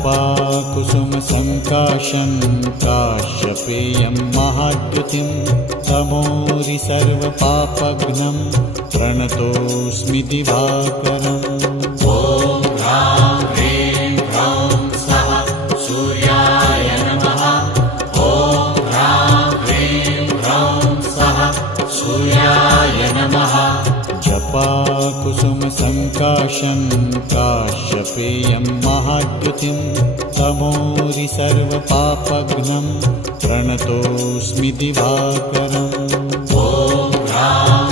जपाकुसुमसङ्काशं काश्यपेयं महाद्युतिं तमोरि सर्वपापघ्नं प्रणतोऽस्मि दिवाकरम्। ॐ ह्रां ह्रीं ह्रौं स्वः सूर्याय नमः। ॐ ह्रां ह्रीं ह्रौं स्वः सूर्याय नमः। जपाकुसुमसङ्काशं काश्यपेयं महाद्युतिं तमोरि सर्वपापघ्नं प्रणतोऽस्मि दिवाकरम्। ॐ ह्रां